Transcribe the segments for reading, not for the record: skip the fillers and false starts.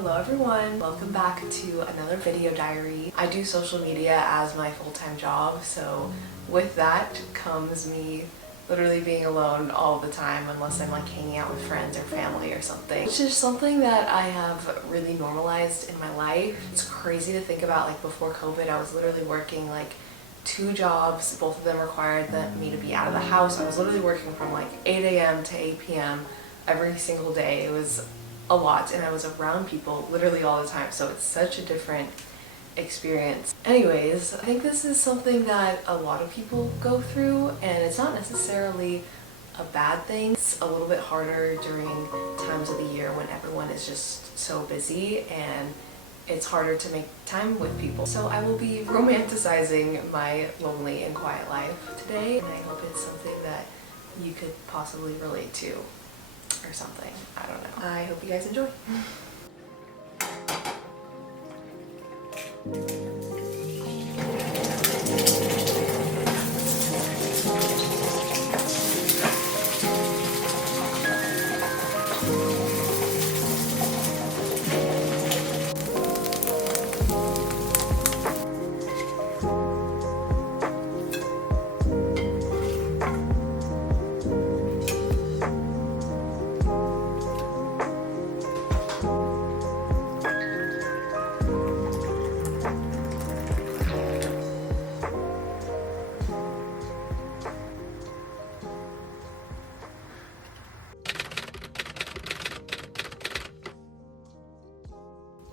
Hello everyone, welcome back to another video diary. I do social media as my full-time job, so with that comes me literally being alone all the time unless I'm like hanging out with friends or family or something. Which is something that I have really normalized in my life. It's crazy to think about, like before COVID I was literally working like 2 jobs, both of them required me to be out of the house. I was literally working from like 8 a.m. to 8 p.m. every single day. It was a lot and I was around people literally all the time, so it's such a different experience. Anyways, I think this is something that a lot of people go through and it's not necessarily a bad thing. It's a little bit harder during times of the year when everyone is just so busy and it's harder to make time with people. So I will be romanticizing my lonely and quiet life today, and I hope it's something that you could possibly relate to or something. I don't know. I hope you guys enjoy.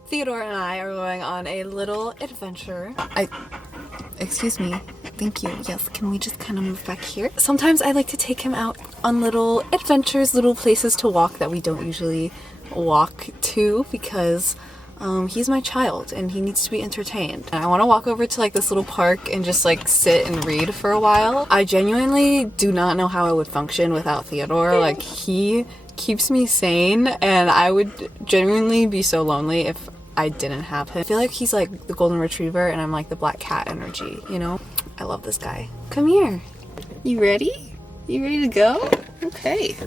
Theodore and I are going on a little adventure. Excuse me. Thank you. Yes, can we just kind of move back here? Sometimes I like to take him out on little adventures, little places to walk that we don't usually walk to because he's my child and he needs to be entertained. And I want to walk over to like this little park and just like sit and read for a while. I genuinely do not know how I would function without Theodore. Like, he keeps me sane and I would genuinely be so lonely if I didn't have him. I feel like he's like the golden retriever and I'm like the black cat energy, you know? I love this guy. Come here. You ready? You ready to go? Okay.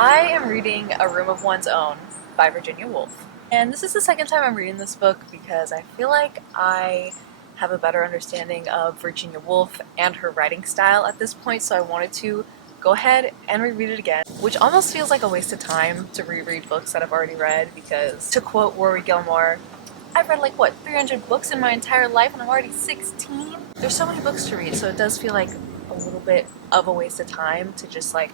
I am reading A Room of One's Own by Virginia Woolf. And this is the second time I'm reading this book because I feel like I have a better understanding of Virginia Woolf and her writing style at this point, so I wanted to go ahead and reread it again, which almost feels like a waste of time to reread books that I've already read because, to quote Rory Gilmore, I've read like, what, 300 books in my entire life and I'm already 16? There's so many books to read, so it does feel like a little bit of a waste of time to just like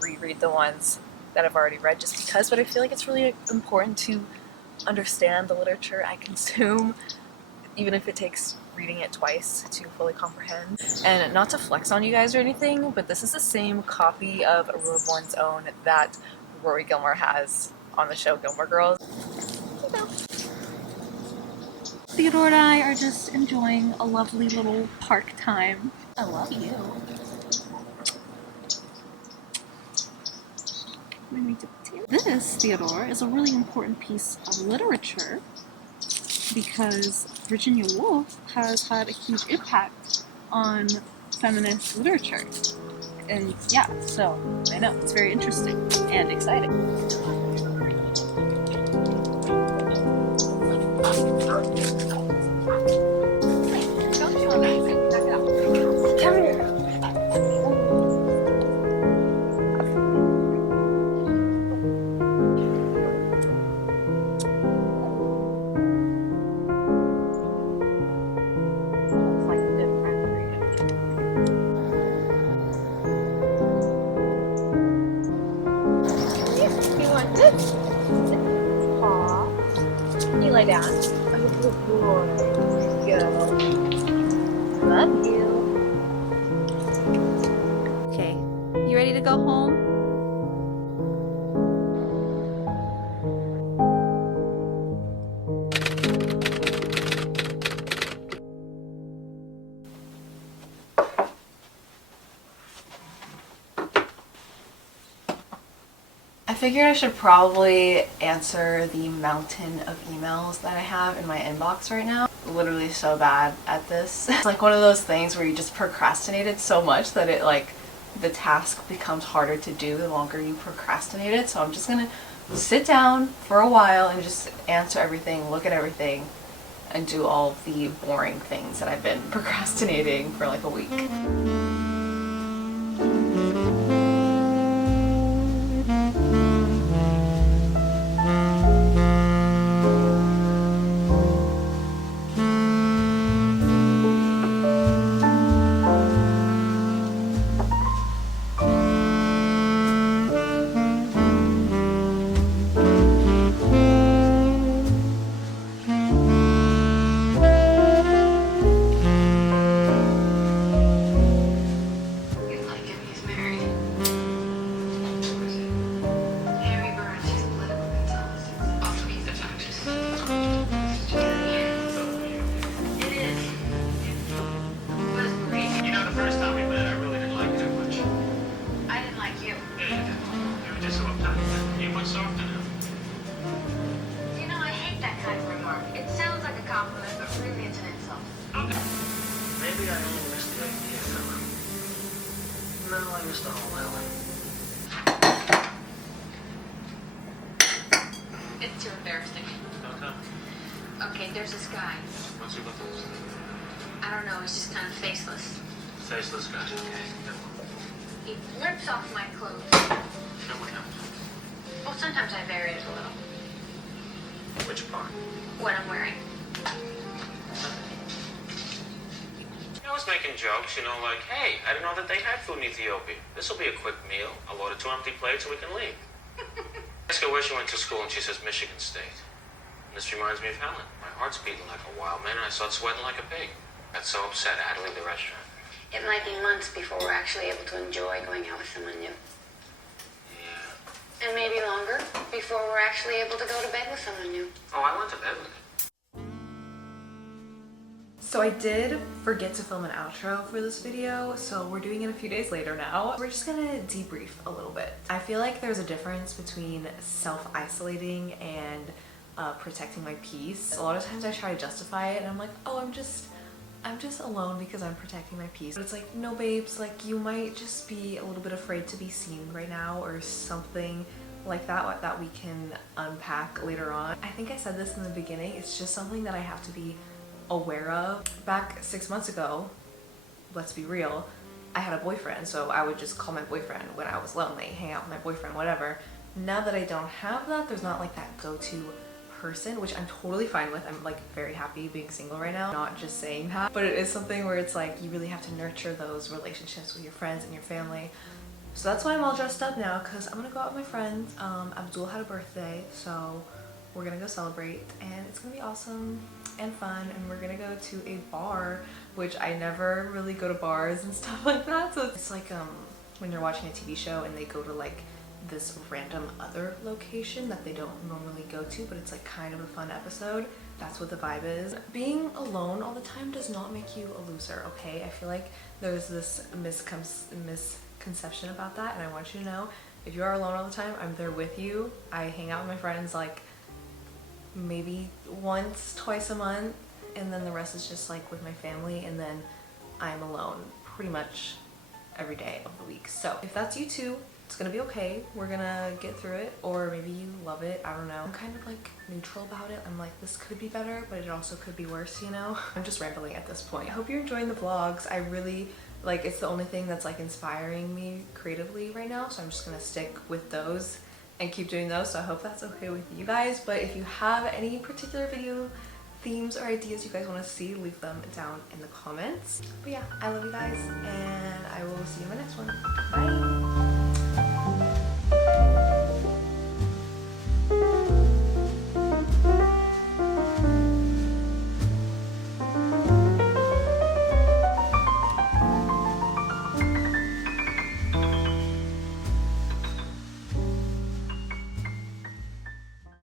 reread the ones that I've already read just because, but I feel like it's really important to understand the literature I consume, even if it takes reading it twice to fully comprehend. And not to flex on you guys or anything, but this is the same copy of A Room of One's Own that Rory Gilmore has on the show Gilmore Girls. You know. Theodore and I are just enjoying a lovely little park time. I love you. This, Theodore, is a really important piece of literature because Virginia Woolf has had a huge impact on feminist literature. And yeah, so I know, it's very interesting and exciting. Come here. Aw. Can you lay down? Oh, good boy. Go. Love you. Okay, you ready to go home? I figured I should probably answer the mountain of emails that I have in my inbox right now. Literally so bad at this. It's like one of those things where you just procrastinated so much that it like the task becomes harder to do the longer you procrastinate it. So I'm just gonna sit down for a while and just answer everything, look at everything, and do all the boring things that I've been procrastinating for like a week. Maybe I only missed the idea, fella. No, I missed the whole hell. It's too embarrassing. How come? Okay, there's this guy. What's he look like? I don't know, he's just kind of faceless. Faceless guy. Okay. He rips off my clothes. No, what happened? Well, sometimes I vary it a little. Which part? What I'm wearing. I was making jokes, you know, like, hey, I didn't know that they had food in Ethiopia. This will be a quick meal. I'll order 2 empty plates so we can leave. I ask her where she went to school, and she says Michigan State. And this reminds me of Helen. My heart's beating like a wild man, and I start sweating like a pig. I got so upset I had to leave the restaurant. It might be months before we're actually able to enjoy going out with someone new. Yeah. And maybe longer before we're actually able to go to bed with someone new. Oh, I went to bed with her. So I did forget to film an outro for this video, so we're doing it a few days later now. We're just gonna debrief a little bit. I feel like there's a difference between self-isolating and protecting my peace. A lot of times I try to justify it and I'm like, oh, I'm just alone because I'm protecting my peace. But it's like, no babes, like you might just be a little bit afraid to be seen right now or something like that we can unpack later on. I think I said this in the beginning, it's just something that I have to be aware of. Back 6 months ago, let's be real, I had a boyfriend, so I would just call my boyfriend when I was lonely, hang out with my boyfriend, whatever. Now that I don't have that, there's not like that go-to person, which I'm totally fine with. I'm like very happy being single right now, not just saying that, but it is something where it's like you really have to nurture those relationships with your friends and your family. So that's why I'm all dressed up now, because I'm gonna go out with my friends. Abdul had a birthday, so we're gonna go celebrate and it's gonna be awesome and fun, and we're gonna go to a bar, which I never really go to bars and stuff like that. So it's like when you're watching a TV show and they go to like this random other location that they don't normally go to, but it's like kind of a fun episode. That's what the vibe is. Being alone all the time does not make you a loser, okay? I feel like there's this misconception about that, and I want you to know, if you are alone all the time, I'm there with you. I hang out with my friends like maybe once, twice a month, and then the rest is just like with my family, and then I'm alone pretty much every day of the week. So if that's you too, it's gonna be okay. We're gonna get through it, or maybe you love it, I don't know. I'm kind of like neutral about it. I'm like, this could be better, but it also could be worse, you know? I'm just rambling at this point. I hope you're enjoying the vlogs. I really, like, it's the only thing that's like inspiring me creatively right now, so I'm just gonna stick with those and keep doing those. So I hope that's okay with you guys. But if you have any particular video themes or ideas you guys want to see, leave them down in the comments. But yeah, I love you guys, and I will see you in my next one. Bye!